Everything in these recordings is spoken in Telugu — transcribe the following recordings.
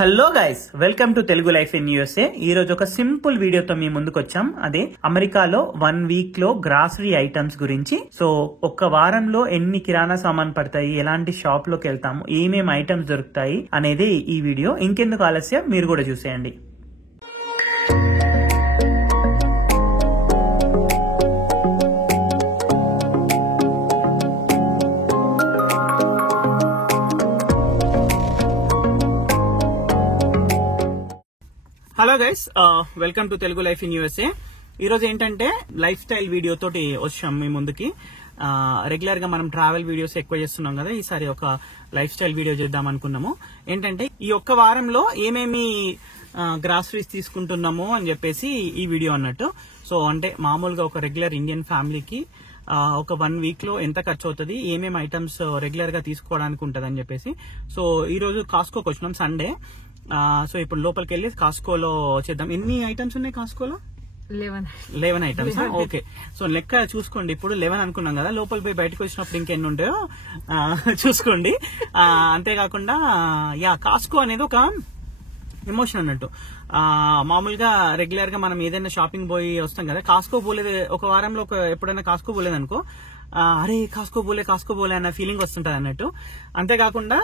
Hello guys, welcome to Telugu life in USA. ఈ రోజు ఒక సింపుల్ వీడియోతో మీ ముందుకు వచ్చాం. అదే అమెరికాలో 1 వీక్ లో గ్రాసరీ ఐటమ్స్ గురించి. సో ఒక్క వారంలో ఎన్ని కిరాణా సామాన్ పడతాయి, ఎలాంటి షాప్ లోకి వెళ్తాము, ఏమేమి ఐటమ్స్ దొరుకుతాయి అనేది ఈ వీడియో. ఇంకెందుకు ఆలస్యం, మీరు కూడా చూసేయండి. Hello guys, welcome to Telugu life in USA. ఈ రోజు ఏంటంటే లైఫ్ స్టైల్ వీడియో తోటి వచ్చాం మీ ముందుకి. రెగ్యులర్ గా మనం ట్రావెల్ వీడియోస్ ఎక్కువ చేస్తున్నాం కదా, ఈసారి ఒక లైఫ్ స్టైల్ వీడియో చేద్దాం అనుకున్నాము. ఏంటంటే ఈ ఒక్క వారంలో ఏమేమి గ్రాసరీస్ తీసుకుంటున్నాము అని చెప్పేసి ఈ వీడియో అన్నట్టు. సో అంటే మామూలుగా ఒక రెగ్యులర్ ఇండియన్ ఫ్యామిలీకి ఒక 1 వీక్ లో ఎంత ఖర్చు అవుతుంది, ఏమేమి ఐటమ్స్ రెగ్యులర్ గా తీసుకోవడానికి ఉంటది అని చెప్పేసి. సో ఈ రోజు కాస్కోకి వచ్చినాం, సండే. సో ఇప్పుడు లోపలికి వెళ్ళి కాస్కోలో చేద్దాం. ఎన్ని ఐటమ్స్ ఉన్నాయి కాస్కోలో? 11 ఐటమ్స్. ఓకే, సో లెక్క చూసుకోండి. ఇప్పుడు 11 అనుకున్నాం కదా, లోపల పోయి బయటకు వచ్చినప్పుడు ఇంకెన్ని ఉంటాయో చూసుకోండి. అంతేకాకుండా కాస్కో అనేది ఒక ఎమోషన్ అన్నట్టు. మామూలుగా రెగ్యులర్ గా మనం ఏదైనా షాపింగ్ పోయి వస్తాం కదా, కాస్కో పోలేదు ఒక వారంలో ఎప్పుడైనా కాస్కో పోలేదు అనుకో, అరే కాస్కో పోలే అన్న ఫీలింగ్ వస్తుంటది అన్నట్టు. అంతేకాకుండా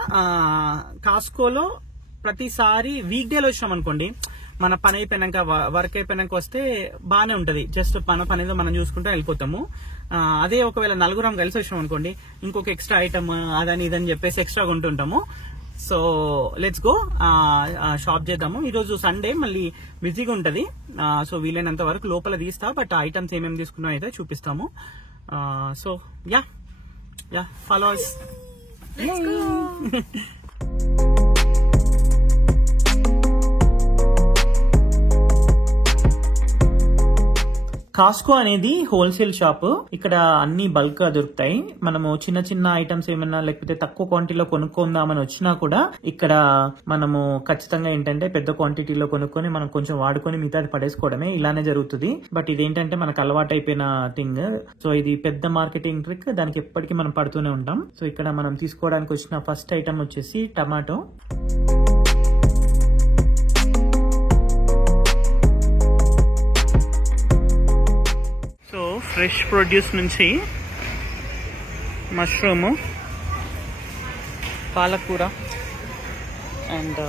కాస్కోలో ప్రతిసారి వీక్ డేలో వచ్చాం అనుకోండి, మన పని అయిపోయినాక వర్క్ అయిపోయినాక వస్తే బానే ఉంటది, జస్ట్ మన పని ఏదో మనం చూసుకుంటూ వెళ్ళిపోతాము. అదే ఒకవేళ నలుగురం కలిసి వచ్చాం అనుకోండి, ఇంకొక ఎక్స్ట్రా ఐటమ్ అదని ఇదని చెప్పేసి ఎక్స్ట్రా కొంటుంటాము. సో లెట్స్ గో, షాప్ చేద్దాము. ఈ రోజు సండే, మళ్ళీ బిజీగా ఉంటది. సో వీలైనంత వరకు లోపల తీస్తా, బట్ ఐటమ్స్ ఏమేమి తీసుకున్నా అయితే చూపిస్తాము. So yeah followers. కాస్కో అనేది హోల్సేల్ షాప్. ఇక్కడ అన్ని బల్క్ గా దొరుకుతాయి. మనము చిన్న చిన్న ఐటమ్స్ ఏమన్నా లేకపోతే తక్కువ క్వాంటిటీలో కొనుక్కుందామని వచ్చినా కూడా ఇక్కడ మనము ఖచ్చితంగా ఏంటంటే పెద్ద క్వాంటిటీలో కొనుక్కొని మనం కొంచెం వాడుకొని మిగతాది పడేసుకోవడమే, ఇలానే జరుగుతుంది. బట్ ఇదేంటంటే మనకు అలవాటు అయిపోయిన థింగ్. సో ఇది పెద్ద మార్కెటింగ్ ట్రిక్, దానికి ఎప్పటికీ మనం పడుతూనే ఉంటాం. సో ఇక్కడ మనం తీసుకోవడానికి వచ్చిన ఫస్ట్ ఐటమ్ వచ్చేసి టమాటో. ఫ్రెష్ ప్రొడ్యూస్ నుంచి మష్రూమ్, పాలకూర and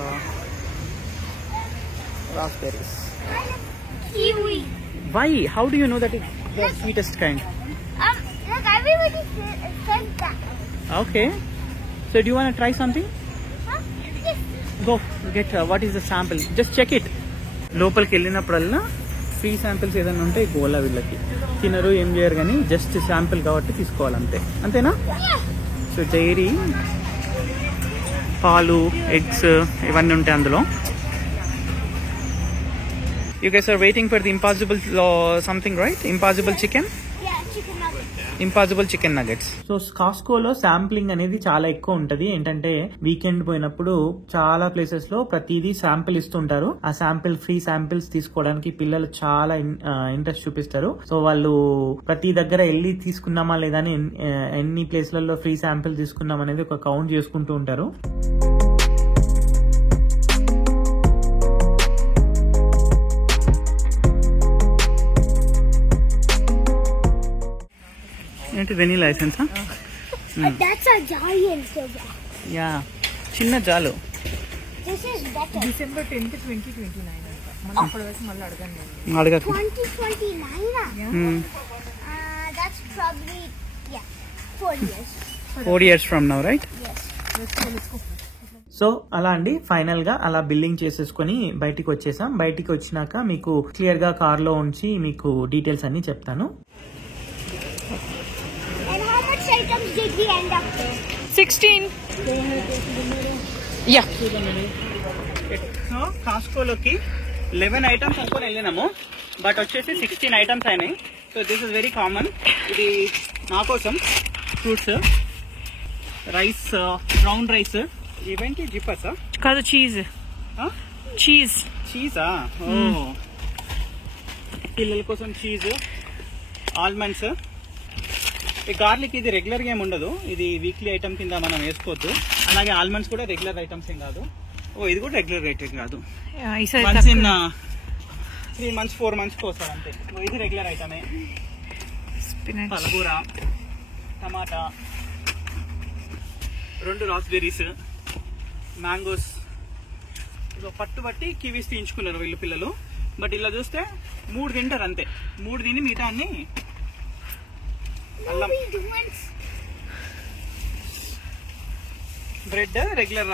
raspberries. Kiwi. Why? How do you know that it's the sweetest kind? Look, everybody says that. Okay. So do you want to try something? Huh? Yes. Go get what is the sample? Just check it. లోపలికి వెళ్ళినప్పుడల్లా ఫ్రీ శాంపిల్స్ ఏదైనా ఉంటే గోలా, వీళ్ళకి తినరు ఏం చేయరు కానీ జస్ట్ శాంపిల్ కాబట్టి తీసుకోవాలంతే, అంతేనా? సో డైరీ, పాలు, ఎగ్స్ ఇవన్నీ ఉంటాయి అందులో. You guys are waiting for the impossible something, right? Impossible chicken? Yeah, chicken nuggets. Impossible chicken nuggets. So కాస్కోలో శాంప్లింగ్ అనేది చాలా ఎక్కువ ఉంటది. ఏంటంటే వీకెండ్ పోయినప్పుడు చాలా ప్లేసెస్ లో ప్రతిదీ శాంపిల్ ఇస్తుంటారు. ఆ శాంపిల్, ఫ్రీ శాంపిల్స్ తీసుకోవడానికి పిల్లలు చాలా ఇంట్రెస్ట్ చూపిస్తారు. సో వాళ్ళు ప్రతి దగ్గర వెళ్ళి తీసుకున్నామా లేదా అని, ఎన్ని ప్లేస్లలో ఫ్రీ శాంపిల్ తీసుకున్నాం అనేది ఒక కౌంట్ చేసుకుంటూ ఉంటారు. ఏంటి vanilla essence? That's a giant soda. Yeah, చిన్న జాలు. This is better. December 10th, 2029 అంట. మనం అప్పటి వరకు మళ్ళీ అడగండి. అడగకు. 2029. That's probably 4 years. 4 years from now, right? Yes. Let's go. So అలా అండి, ఫైనల్ గా అలా బిల్లింగ్ చేసేసుకుని బయటికి వచ్చేసాం. బయటికి వచ్చినాక మీకు క్లియర్ గా కార్ లో ఉంచి మీకు డీటెయిల్స్ అన్ని చెప్తాను. And how much items did we end up with? 16. Yeah. So కాస్కోలోకి 11 ఐటమ్స్ అనుకుని వెళ్ళినాము, బట్ వచ్చేసి 16 ఐటమ్స్ అయినాయి. So this is very common. ఇది నా కోసం ఫ్రూట్స్, రైస్, బ్రౌన్ రైస్, ఇవేంటి జిప్పర్సా? కాదు, చీజ్. చీజా? ఓ, పిల్లల కోసం చీజ్, ఆల్మండ్స్. ఈ గార్లిక్ ఇది రెగ్యులర్ గా ఏమి ఉండదు, ఇది వీక్లీ ఐటమ్ కింద మనం వేసుకోవద్దు. అలాగే ఆల్మండ్స్ కూడా రెగ్యులర్ ఐటమ్స్ ఏం కాదు. ఓ ఇది కూడా రెగ్యులర్ రేట్ కాదు, ఈసారి వన్స్ ఇన్ 3 months 4 months వస్తారు అంతే. ఇది రెగ్యులర్ ఐటమే. స్పినచ్, పాలకూర, టమాటా, 2 రాస్బెర్రీస్, మ్యాంగోస్. పట్టుబట్టి కివీస్ తీయించుకున్నారు వీళ్ళు పిల్లలు. బట్ ఇలా చూస్తే 3 తింటారు అంతే. 3 తిని మిగతా అన్ని అల్లం, bread, regular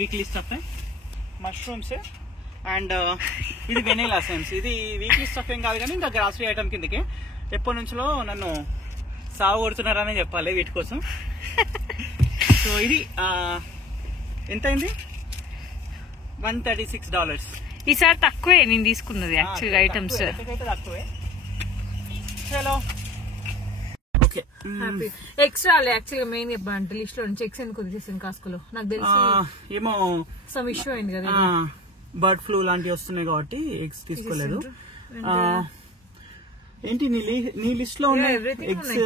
weekly stuff, mushrooms and ఇది వెనీలా సెన్స్. ఇది వీక్లీ స్టఫ్ ఏం కాదు కానీ ఇంకా గ్రాసరీ ఐటమ్ కిందకి. ఎప్పటి నుంచో నన్ను సాగు కొడుతున్నారని చెప్పాలి వీటి కోసం. సో ఇది ఎంత అయింది? $136. ఈసారి తక్కువే నేను తీసుకున్నది యాక్చువల్గా ఐటమ్స్. తక్కువే. చలో ఓకే. ఎక్స్ట్రా యాక్చువల్గా మెయిన్ చెప్పాలంటే లిస్ట్ లో నుంచి ఎక్స్ ఎందుకు తీసేసాను కాస్కోలో. నాకు తెలిసి ఏమో సమ్ ఇష్యూ అయింది కదా, బర్డ్ ఫ్లూ లాంటివి వస్తున్నాయి కాబట్టి ఎగ్స్ తీసుకోలేదు. ఏంటి నీ లిస్ట్ లో ఉన్నాయి ఎగ్స్,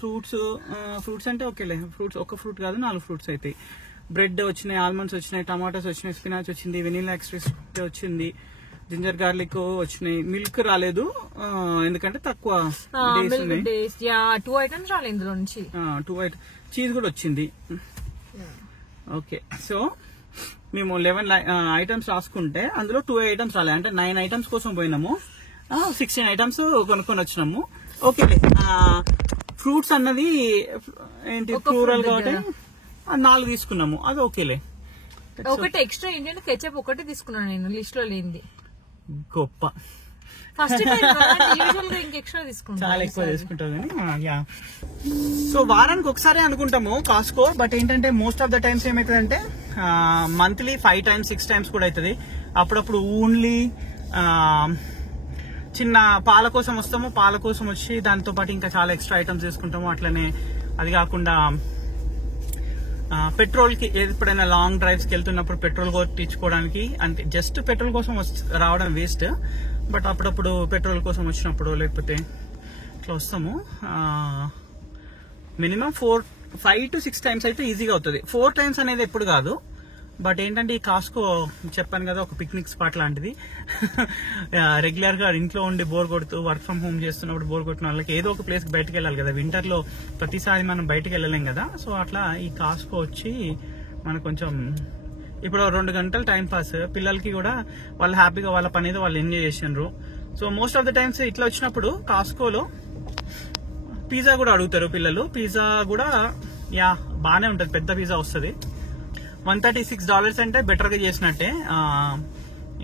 ఫ్రూట్స్ అంటే ఓకేలే. ఫ్రూట్స్ ఒక ఫ్రూట్ కాదు 4 ఫ్రూట్స్ అవుతాయి. బ్రెడ్ వచ్చినాయి, ఆల్మండ్స్ వచ్చినాయి, టమాటోస్ వచ్చినాయి, స్పినాచ్ వచ్చింది, వెనీలా ఎక్స్ట్రెస్ వచ్చింది, జింజర్ గార్లిక్ వచ్చినాయి. మిల్క్ రాలేదు ఎందుకంటే తక్కువ డేస్. 2 ఐటమ్స్ రాలేదు ఇందులో నుంచి. 2 ఐటమ్స్. చీజ్ కూడా వచ్చింది. ఓకే, సో మేము 11 ఐటమ్స్ రాసుకుంటే అందులో 2 ఐటమ్స్ రాలేదు. అంటే 9 ఐటమ్స్ కోసం పోయినాము, 16 ఐటమ్స్ కొనుక్కొని వచ్చినాము. ఓకే, ఫ్రూట్స్ అన్నది ఏంటి ప్లూరల్ కాబట్టి 4 తీసుకున్నాము, అది ఓకేలే. ఒకటి ఎక్స్ట్రా ఏంటంటే కెచప్ ఒకటి తీసుకున్నాను నేను లిస్ట్ లో లేనిది. గొప్ప, ఫస్ట్ ఎక్స్ట్రా తీసుకుంటాను, చాలా ఎక్కువ తీసుకుంటాం కానీ. సో వారానికి ఒకసారి అనుకుంటాము కాస్కో. బట్ ఏంటంటే మోస్ట్ ఆఫ్ ద టైమ్స్ ఏమవుతుందంటే మంత్లీ 5 times 6 times కూడా అవుతుంది. అప్పుడప్పుడు ఓన్లీ చిన్న పాల కోసం వస్తాము, పాల కోసం వచ్చి దాంతో పాటు ఇంకా చాలా ఎక్స్ట్రా ఐటమ్స్ తీసుకుంటాము. అట్లనే అది కాకుండా పెట్రోల్ కి ఎప్పుడైనా లాంగ్ డ్రైవ్స్ కి వెళ్తున్నప్పుడు పెట్రోల్ కొట్టించుకోవడానికి, అంటే జస్ట్ పెట్రోల్ కోసం రావడం వేస్ట్. బట్ అప్పుడప్పుడు పెట్రోల్ కోసం వచ్చినప్పుడు లేకపోతే ఇట్లా వస్తాము. మినిమం 5 to 6 times అయితే ఈజీగా అవుతుంది. 4 times అనేది ఎప్పుడు కాదు. బట్ ఏంటంటే ఈ కాస్కో చెప్పాను కదా ఒక పిక్నిక్ స్పాట్ లాంటిది. రెగ్యులర్ గా ఇంట్లో ఉండి బోర్ కొడుతూ వర్క్ ఫ్రమ్ హోమ్ చేస్తున్నప్పుడు బోర్ కొట్టిన వాళ్ళకి ఏదో ఒక ప్లేస్ కి బయటకు వెళ్ళాలి కదా. వింటర్ లో ప్రతిసారి మనం బయటకు వెళ్ళలేం కదా. సో అట్లా ఈ కాస్కో వచ్చి మనకు కొంచెం ఇప్పుడు 2 గంటలు టైం పాస్. పిల్లలకి కూడా వాళ్ళు హ్యాపీగా వాళ్ళ పని ఏదో వాళ్ళు ఎంజాయ్ చేసినారు. So most of the times ఇట్లా వచ్చినప్పుడు కాస్కోలో పిజ్జా కూడా అడుగుతారు పిల్లలు. పిజ్జా కూడా బానే ఉంటది, పెద్ద పిజ్జా వస్తుంది. $136 అంటే బెటర్ గా చేసినట్టే,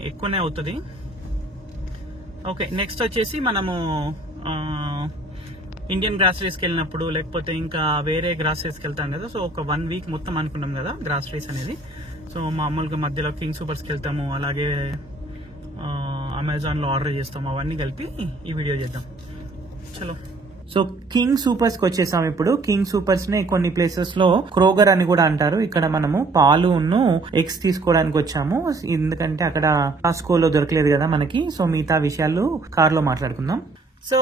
ఎక్కువనే అవుతుంది. ఓకే, నెక్స్ట్ వచ్చేసి మనము ఇండియన్ గ్రాసరీస్కి వెళ్ళినప్పుడు లేకపోతే ఇంకా వేరే గ్రాసరీస్కి వెళ్తాం కదా. సో ఒక 1 week మొత్తం అనుకున్నాం కదా గ్రాసరీస్ అనేది. సో మామూలుగా మధ్యలో కింగ్ సూపర్స్కి వెళ్తాము, అలాగే అమెజాన్ లో ఆర్డర్ చేస్తాము. అవన్నీ కలిపి ఈ వీడియో చేద్దాం. చలో. సో కింగ్ సూపర్స్ కి వచ్చేసాం. ఇప్పుడు కింగ్ సూపర్స్ ని కొన్ని ప్లేసెస్ లో క్రోగర్ అని కూడా అంటారు. ఇక్కడ మనము పాలును ఎగ్స్ తీసుకోవడానికి వచ్చాము, ఎందుకంటే అక్కడ కాస్కోలో దొరకలేదు కదా మనకి. సో మిగతా విషయాలు కార్ లో మాట్లాడుకుందాం. సో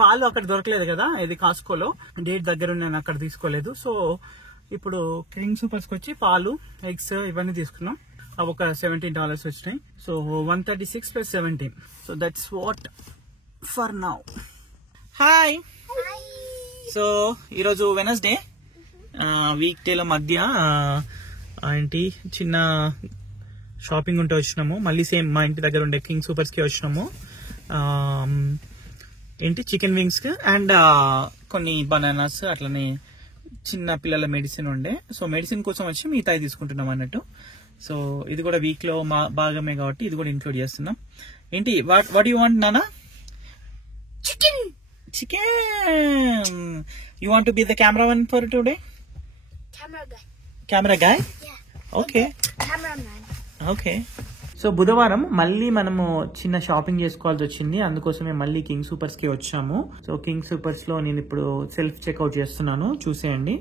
పాలు అక్కడ దొరకలేదు కదా, ఇది కాస్కోలో డేట్ దగ్గర నేను అక్కడ తీసుకోలేదు. సో ఇప్పుడు కింగ్ సూపర్స్ కి వచ్చి పాలు, ఎగ్స్ ఇవన్నీ తీసుకున్నాం. అవి ఒక $17 వచ్చినాయి. So 136 + 17. So that's what for now. Hi. So ఈరోజు వెనస్డే, వీక్ డేల మధ్య ఏంటి చిన్న షాపింగ్ ఉంటే వచ్చినాము. మళ్ళీ సేమ్ మా ఇంటి దగ్గర ఉండే కింగ్ సూపర్స్ కి వచ్చినాము. ఏంటి చికెన్ వింగ్స్ అండ్ కొన్ని బనానాస్, అట్లనే చిన్న పిల్లల మెడిసిన్ ఉండే. సో మెడిసిన్ కోసం వచ్చి మిగతా తీసుకుంటున్నాం అన్నట్టు. సో ఇది కూడా వీక్ లో భాగమే కాబట్టి ఇది కూడా ఇంక్లూడ్ చేస్తున్నాం. ఏంటి వాట్ యు వాంట్ నానా? Chicken. You want to be the cameraman for today? Camera guy? Yeah. Okay. Cameraman. Okay. So బుధవారం మళ్ళీ మనము చిన్న షాపింగ్ చేసుకోవాల్సి వచ్చింది. అందుకోసమే మళ్ళీ కింగ్ సూపర్స్ కి వచ్చాము. సో కింగ్ సూపర్స్ లో నేను ఇప్పుడు సెల్ఫ్ చెక్అవుట్ చేస్తున్నాను, చూసేయండి.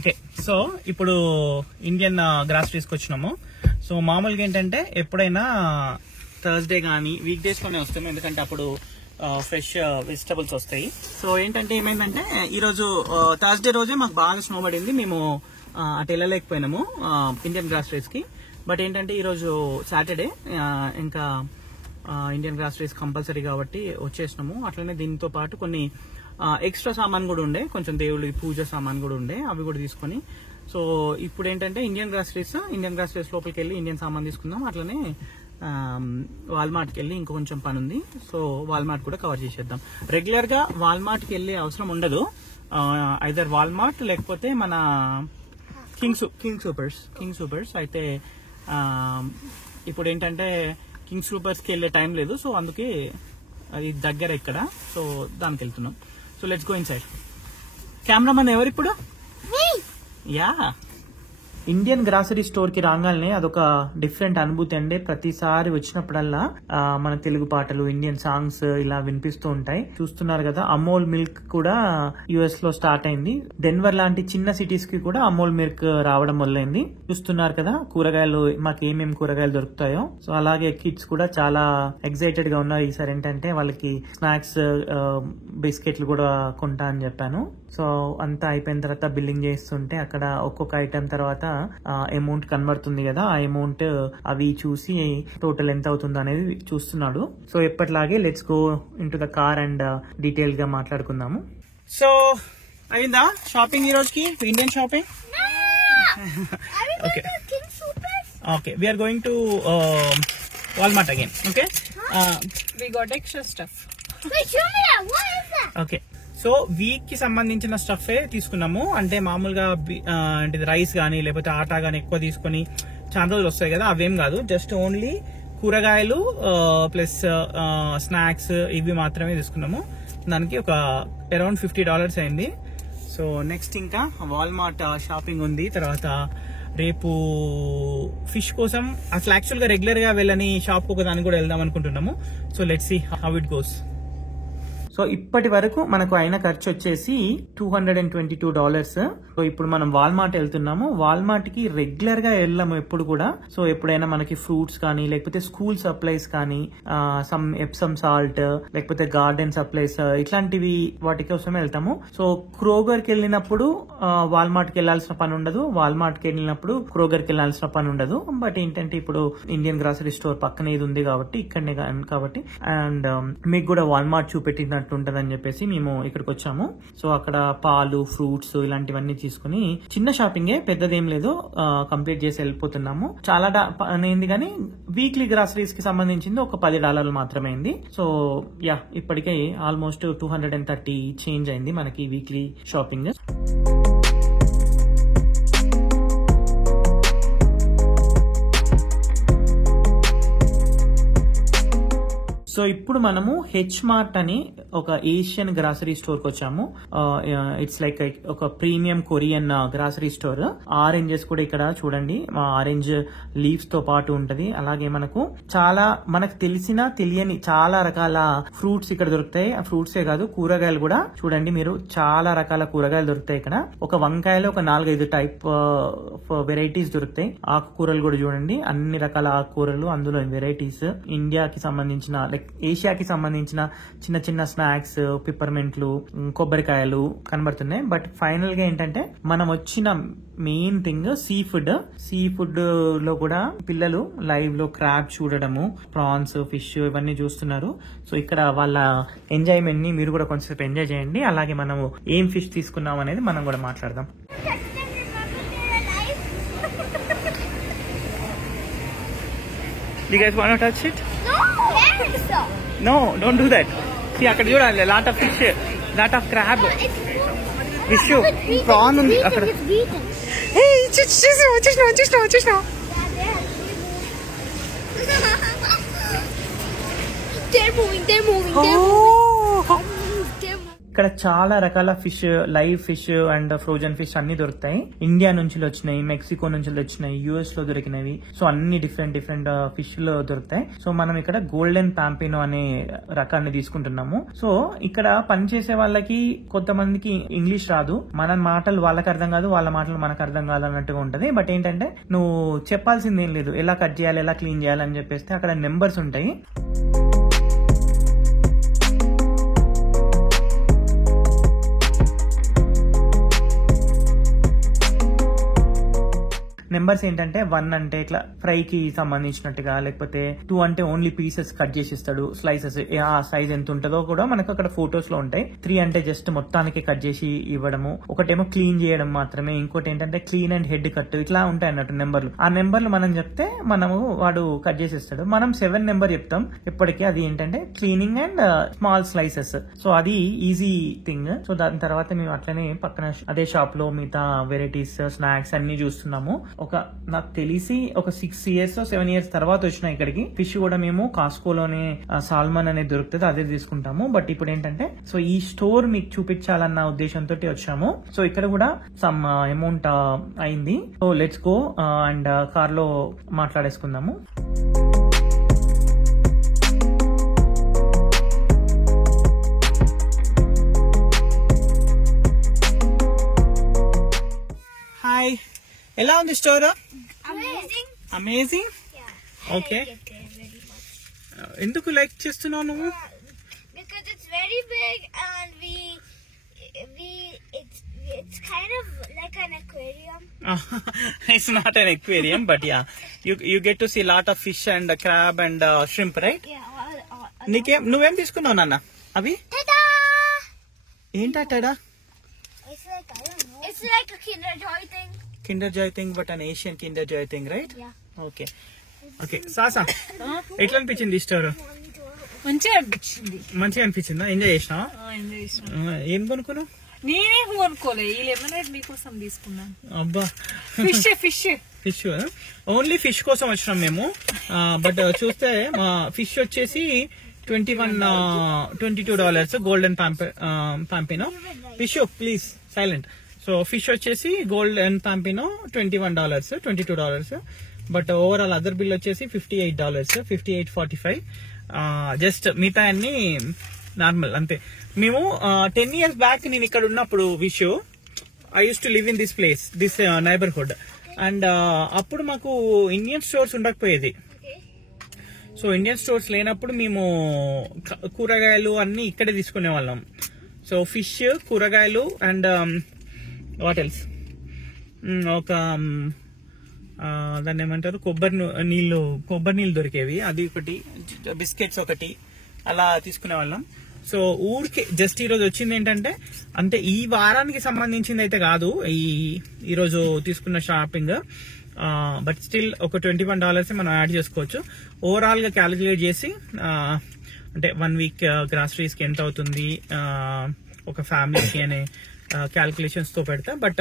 ఓకే, సో ఇప్పుడు ఇండియన్ గ్రాసరీస్కి వచ్చినాము. సో మామూలుగా ఏంటంటే ఎప్పుడైనా థర్స్డే కానీ వీక్ డేస్ లోనే వస్తాము, ఎందుకంటే అప్పుడు ఫ్రెష్ వెజిటబుల్స్ వస్తాయి. సో ఏంటంటే ఏమైందంటే ఈరోజు థర్స్డే రోజే మాకు బాగా స్నో పడింది, మేము అటు వెళ్ళలేకపోయినాము ఇండియన్ గ్రాసరీస్ కి. బట్ ఏంటంటే ఈరోజు సాటర్డే, ఇంకా ఇండియన్ గ్రాసరీస్ కంపల్సరీ కాబట్టి వచ్చేసినాము. అట్లనే దీంతో పాటు కొన్ని ఎక్స్ట్రా సామాన్ కూడా ఉండే, కొంచెం దేవుడి పూజ సామాన్ కూడా ఉండే, అవి కూడా తీసుకొని. సో ఇప్పుడు ఏంటంటే ఇండియన్ గ్రాసరీస్ లోపలికి వెళ్ళి ఇండియన్ సామాన్ తీసుకుందాం. అట్లనే వాల్మార్ట్కి వెళ్ళి ఇంకో కొంచెం పని ఉంది, సో వాల్మార్ట్ కూడా కవర్ చేసేద్దాం. రెగ్యులర్ గా వాల్మార్ట్కి వెళ్ళే అవసరం ఉండదు, ఐదర్ వాల్మార్ట్ లేకపోతే మన కింగ్ సూపర్స్ అయితే ఇప్పుడు ఏంటంటే కింగ్ సూపర్స్ కి వెళ్ళే టైం లేదు, సో అందుకే అది దగ్గర ఇక్కడ, సో దానికి వెళ్తున్నాం. So let's go inside. Cameraman ఎవరు ఇప్పుడు? యా, ఇండియన్ గ్రాసరీ స్టోర్ కి రాగానే అదొక డిఫరెంట్ అనుభూతి అండి. ప్రతిసారి వచ్చినప్పుడల్లా మన తెలుగు పాటలు, ఇండియన్ సాంగ్స్ ఇలా వినిపిస్తూ ఉంటాయి. చూస్తున్నారు కదా, అమూల్ మిల్క్ కూడా యుఎస్ లో స్టార్ట్ అయింది. డెన్వర్ లాంటి చిన్న సిటీస్ కి కూడా అమూల్ మిల్క్ రావడం మొదలైంది. చూస్తున్నారు కదా, కూరగాయలు మాకు ఏమేమి కూరగాయలు దొరుకుతాయో. సో అలాగే కిడ్స్ కూడా చాలా ఎక్సైటెడ్ గా ఉన్నారు. ఈసారి ఏంటంటే వాళ్ళకి స్నాక్స్, బిస్కెట్లు కూడా కొంటా అని చెప్పాను. సో అంతా అయిపోయిన తర్వాత బిల్లింగ్ చేస్తుంటే అక్కడ ఒక్కొక్క ఐటెం తర్వాత అమౌంట్ కనబడుతుంది కదా, ఆ అమౌంట్ అవి చూసి టోటల్ ఎంత అవుతుంది అనేది చూస్తున్నాడు. సో ఎప్పటిలాగే let's go in to the car and detail గా మాట్లాడుకుందాము. సో అయిందా షాపింగ్ ఈ రోజుకి, Indian shopping? Okay okay, we're going to Walmart again. Okay, we got extra stuff. Okay, so week కి సంబంధించిన స్టఫ్ తీసుకున్నాము. అంటే మామూలుగా అంటే రైస్ గానీ లేకపోతే ఆటా గానీ ఎక్కువ తీసుకొని చాలా రోజులు వస్తాయి కదా, అవేం కాదు. జస్ట్ ఓన్లీ కూరగాయలు ప్లస్ స్నాక్స్ ఇవి మాత్రమే తీసుకున్నాము. దానికి ఒక అరౌండ్ $50 అయింది. సో నెక్స్ట్ ఇంకా వాల్మార్ట్ షాపింగ్ ఉంది. తర్వాత రేపు ఫిష్ కోసం అసలు యాక్చువల్ గా రెగ్యులర్ గా వెళ్ళని షాప్ ఒక దానికి కూడా వెళ్దాం అనుకుంటున్నాము. So let's see how it goes. So ఇప్పటి వరకు మనకు అయిన ఖర్చు వచ్చేసి $222. సో ఇప్పుడు మనం వాల్మార్ట్ వెళ్తున్నాము. వాల్మార్ట్ కి రెగ్యులర్ గా వెళ్ళాము ఎప్పుడు కూడా. సో ఎప్పుడైనా మనకి ఫ్రూట్స్ కానీ లేకపోతే స్కూల్ సప్లైస్ కానీ, సమ్ ఎప్సమ్ సాల్ట్ లేకపోతే గార్డెన్ సప్లైస్ ఇట్లాంటివి వాటి కోసమే వెళ్తాము. సో క్రోగర్ కి వెళ్ళినప్పుడు వాల్మార్ట్ కి వెళ్లాల్సిన పని ఉండదు, వాల్మార్ట్ కి వెళ్ళినప్పుడు క్రోగర్ కి వెళ్లాల్సిన పని ఉండదు. బట్ ఏంటంటే ఇప్పుడు ఇండియన్ గ్రాసరీ స్టోర్ పక్కనే ఇది ఉంది కాబట్టి ఇక్కడనే కాబట్టి, అండ్ మీకు కూడా వాల్మార్ట్ చూపెట్టినట్టు ఉంటదని చెప్పేసి మేము ఇక్కడికి వచ్చాము. సో అక్కడ పాలు, ఫ్రూట్స్ ఇలాంటివన్నీ తీసుకుని చిన్న షాపింగే, పెద్దదేం లేదు, కంప్లీట్ చేసి వెళ్ళిపోతున్నాము. చాలా అయింది కానీ వీక్లీ గ్రాసరీస్ కి సంబంధించింది ఒక $10 మాత్రమే అయింది. సో యా, ఇప్పటికే ఆల్మోస్ట్ 230 చేంజ్ అయింది మనకి వీక్లీ షాపింగ్. సో ఇప్పుడు మనము హెచ్ మార్ట్ అని ఒక ఏషియన్ గ్రాసరీ స్టోర్ కి వచ్చాము. ఇట్స్ లైక్ ఒక premium Korean grocery store. Oranges కూడా ఇక్కడ చూడండి, ఆరెంజ్ లీవ్స్ తో పాటు ఉంటది. అలాగే మనకు తెలియని చాలా రకాల ఫ్రూట్స్ ఇక్కడ దొరుకుతాయి. ఫ్రూట్సే కాదు, కూరగాయలు కూడా చూడండి మీరు, చాలా రకాల కూరగాయలు దొరుకుతాయి ఇక్కడ. ఒక వంకాయలు ఒక 4-5 టైప్ వెరైటీస్ దొరుకుతాయి. ఆకుకూరలు కూడా చూడండి, అన్ని రకాల ఆకుకూరలు, అందులో వెరైటీస్. ఇండియాకి సంబంధించిన లైక్ ఏషియాకి సంబంధించిన చిన్న చిన్న స్నాక్స్, పిప్పర్మెంట్లు, కొబ్బరికాయలు కనబడుతున్నాయి. బట్ ఫైనల్ గా ఏంటంటే మనం వచ్చిన మెయిన్ థింగ్ సీ ఫుడ్ లో కూడా పిల్లలు లైవ్ లో క్రాబ్ చూడడము, ప్రాన్స్, ఫిష్ ఇవన్నీ చూస్తున్నారు. సో ఇక్కడ వాళ్ళ ఎంజాయ్మెంట్ ని మీరు కూడా కొంచెంసేపు ఎంజాయ్ చేయండి. అలాగే మనము ఏం ఫిష్ తీసుకున్నాం అనేది మనం కూడా మాట్లాడదాం. You guys want to touch it? No, don't do that. See, అక్కడ చూడాలి, lot of fish, lot of crab, fish, prawn ఉంది అక్కడ. Hey, వచ్చేసినా. They're moving. ఇక్కడ చాలా రకాల fish, live fish and frozen fish అన్ని దొరుకుతాయి. ఇండియా నుంచి వచ్చినాయి, మెక్సికో నుంచి వచ్చినాయి, యుఎస్ లో దొరికినవి. సో అన్ని డిఫరెంట్ ఫిష్ లో దొరుకుతాయి. సో మనం ఇక్కడ గోల్డెన్ పాంపినో అనే రకాన్ని తీసుకుంటున్నాము. సో ఇక్కడ పనిచేసే వాళ్ళకి కొంతమందికి ఇంగ్లీష్ రాదు, మన మాటలు వాళ్ళకి అర్థం కాదు, వాళ్ళ మాటలు మనకు అర్థం కాదు అన్నట్టుగా ఉంటది. బట్ ఏంటంటే నువ్వు చెప్పాల్సింది ఏం లేదు, ఎలా కట్ చేయాలి, ఎలా క్లీన్ చేయాలి అని చెప్పేస్తే అక్కడ నెంబర్స్ ఉంటాయి. నెంబర్స్ ఏంటంటే 1 అంటే ఇట్లా ఫ్రై కి సంబంధించినట్టుగా, లేకపోతే 2 అంటే ఓన్లీ పీసెస్ కట్ చేసి ఇస్తాడు, స్లైసెస్ ఆ సైజ్ ఎంత ఉంటుందో కూడా మనకు అక్కడ ఫొటోస్ లో ఉంటాయి. 3 అంటే జస్ట్ మొత్తానికి కట్ చేసి ఇవ్వడము, ఒకటేమో క్లీన్ చేయడం మాత్రమే, ఇంకోటి ఏంటంటే క్లీన్ అండ్ హెడ్ కట్, ఇట్లా ఉంటాయి అన్నట్టు నెంబర్లు. ఆ నెంబర్లు మనం చెప్తే వాడు కట్ చేసి ఇస్తాడు. మనం 7 నెంబర్ చెప్తాం ఎప్పటికీ. అది ఏంటంటే cleaning and small slices. So అది ఈజీ థింగ్. సో దాని తర్వాత మేము అట్లనే పక్కన అదే షాప్ లో మిగతా వెరైటీస్, స్నాక్స్ అన్ని చూస్తున్నాము. నాకు తెలిసి ఒక 6 years 7 years తర్వాత వచ్చిన ఇక్కడికి. ఫిష్ కూడా మేము కాస్కోలోనే సాల్మన్ అనేది దొరుకుతుంది, అదే తీసుకుంటాము. బట్ ఇప్పుడు ఏంటంటే సో ఈ స్టోర్ మీకు చూపించాలన్న ఉద్దేశంతో వచ్చాము. సో ఇక్కడ కూడా సమ్ అమౌంట్ అయింది. So let's go and car లో మాట్లాడేసుకుందాము. హాయ్, ఎలా ఉంది స్టోర్? అమేజింగ్. ఓకే, ఎందుకు లైక్ చేస్తున్నావు నువ్వు? Because it's very big and it's kind of like an aquarium. It's not an aquarium, but yeah, you get to see lot of fish and crab and shrimp, right? Yeah. నువ్వేం తీసుకున్నావు నాన్న? అవి ఏంటా? It's like, I don't know. It's like a Kinder Joy thing. Kinder Joy thing, but an Asian Kinder Joy thing, right? Yeah. Okay. సాసా, ఎట్లా అనిపించింది ఈ స్టోర్? మంచిగా అనిపించింది. మంచిగా అనిపించిందా? ఎంజాయ్ చేసినావా? ఎంజాయ్ చేసిన. ఏం కొనుక్కున్నావు? నేనే కొనుక్కోలే, ఈ లెమనేడ్ మీకోసం తీసుకున్నాను. అబ్బా, ఫిష్ ఓన్లీ ఫిష్ కోసం వచ్చినాం మేము. బట్ చూస్తే మా ఫిష్ వచ్చేసి $22 golden pompano fish. Please silent. So fish వచ్చేసి golden pompano $22. But overall other bill వచ్చేసి $58, $58.45. జస్ట్ మిగతా అన్ని నార్మల్ అంతే. మేము 10 years బ్యాక్ నేను ఇక్కడ ఉన్నప్పుడు I used to live in this place, this neighbourhood. And అప్పుడు మాకు ఇండియన్ స్టోర్స్ ఉండకపోయేది. సో ఇండియన్ స్టోర్స్ లేనప్పుడు మేము కూరగాయలు అన్ని ఇక్కడే తీసుకునే వాళ్ళం. సో ఫిష్, కూరగాయలు అండ్ వాట్ ఎల్స్, ఒక దాన్ని ఏమంటారు, కొబ్బరి నీళ్ళు దొరికేవి, అది ఒకటి, బిస్కెట్స్ ఒకటి, అలా తీసుకునే వాళ్ళం. సో ఊరికి జస్ట్ ఈరోజు వచ్చింది ఏంటంటే, అంటే ఈ వారానికి సంబంధించింది అయితే కాదు ఈ రోజు తీసుకున్న షాపింగ్. బట్ స్టిల్ ఒక $21 మనం యాడ్ చేసుకోవచ్చు. ఓవరాల్ గా క్యాలిక్యులేట్ చేసి అంటే 1 week గ్రాసరీస్ కి ఎంత అవుతుంది ఒక ఫ్యామిలీకి అనే క్యాలిక్యులేషన్స్ తో పెడతా. బట్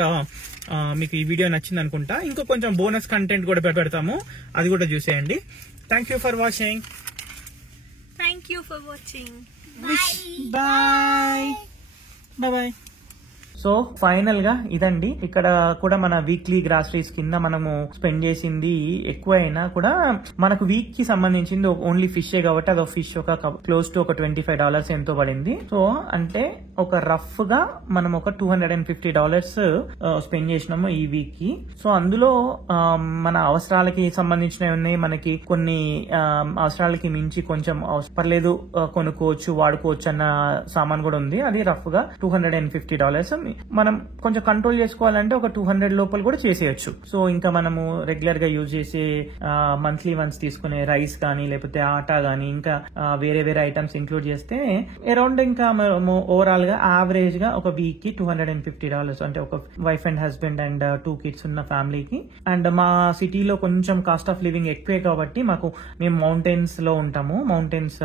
మీకు ఈ వీడియో నచ్చింది అనుకుంటా. ఇంకో కొంచెం బోనస్ కంటెంట్ కూడా పెడతాము, అది కూడా చూసేయండి. Thank you for watching. Bye bye. So final గా ఇదండి. ఇక్కడ కూడా మన వీక్లీ గ్రాసరీస్ కింద మనము స్పెండ్ చేసింది ఎక్కువ అయినా కూడా మనకు వీక్ కి సంబంధించింది ఓన్లీ ఫిష్ కాబట్టి అదొక ఫిష్ ఒక క్లోజ్ టు ఒక $25 ఎంతో పడింది. సో అంటే ఒక రఫ్ గా మనం ఒక $250 స్పెండ్ చేసినాము ఈ వీక్ కి. సో అందులో మన అవసరాలకి సంబంధించినవి ఉన్నాయి, మనకి కొన్ని అవసరాలకి మించి కొంచెం పర్లేదు కొనుక్కోవచ్చు, వాడుకోవచ్చు అన్న సామాన్ కూడా ఉంది. అది రఫ్ గా $250. మనం కొంచెం కంట్రోల్ చేసుకోవాలంటే ఒక 200 లోపల కూడా చేసేయచ్చు. సో ఇంకా మనము రెగ్యులర్ గా యూజ్ చేసే మంత్లీ వన్స్ తీసుకునే రైస్ కానీ లేకపోతే ఆటా గానీ ఇంకా వేరే ఐటమ్స్ ఇంక్లూడ్ చేస్తే అరౌండ్ ఇంకా ఓవరాల్ గా యావరేజ్ గా ఒక వీక్ కి $250, అంటే ఒక wife and husband and 2 kids ఉన్న ఫ్యామిలీకి. అండ్ మా సిటీలో కొంచెం కాస్ట్ ఆఫ్ లివింగ్ ఎక్కువే కాబట్టి మేము మౌంటైన్స్ లో ఉంటాము, మౌంటైన్స్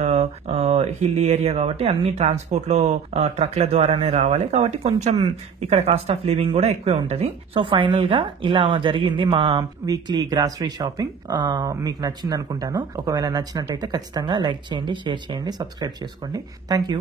హిల్లీ ఏరియా కాబట్టి అన్ని ట్రాన్స్పోర్ట్ లో ట్రక్ల ద్వారానే రావాలి కాబట్టి కొంచెం ఇక్కడ కాస్ట్ ఆఫ్ లివింగ్ కూడా ఎక్కువే ఉంటది. సో ఫైనల్ గా ఇలా జరిగింది మా వీక్లీ గ్రాసరీ షాపింగ్. మీకు నచ్చింది అనుకుంటాను. ఒకవేళ నచ్చినట్టయితే ఖచ్చితంగా లైక్ చేయండి, షేర్ చేయండి, సబ్స్క్రైబ్ చేసుకోండి. Thank you.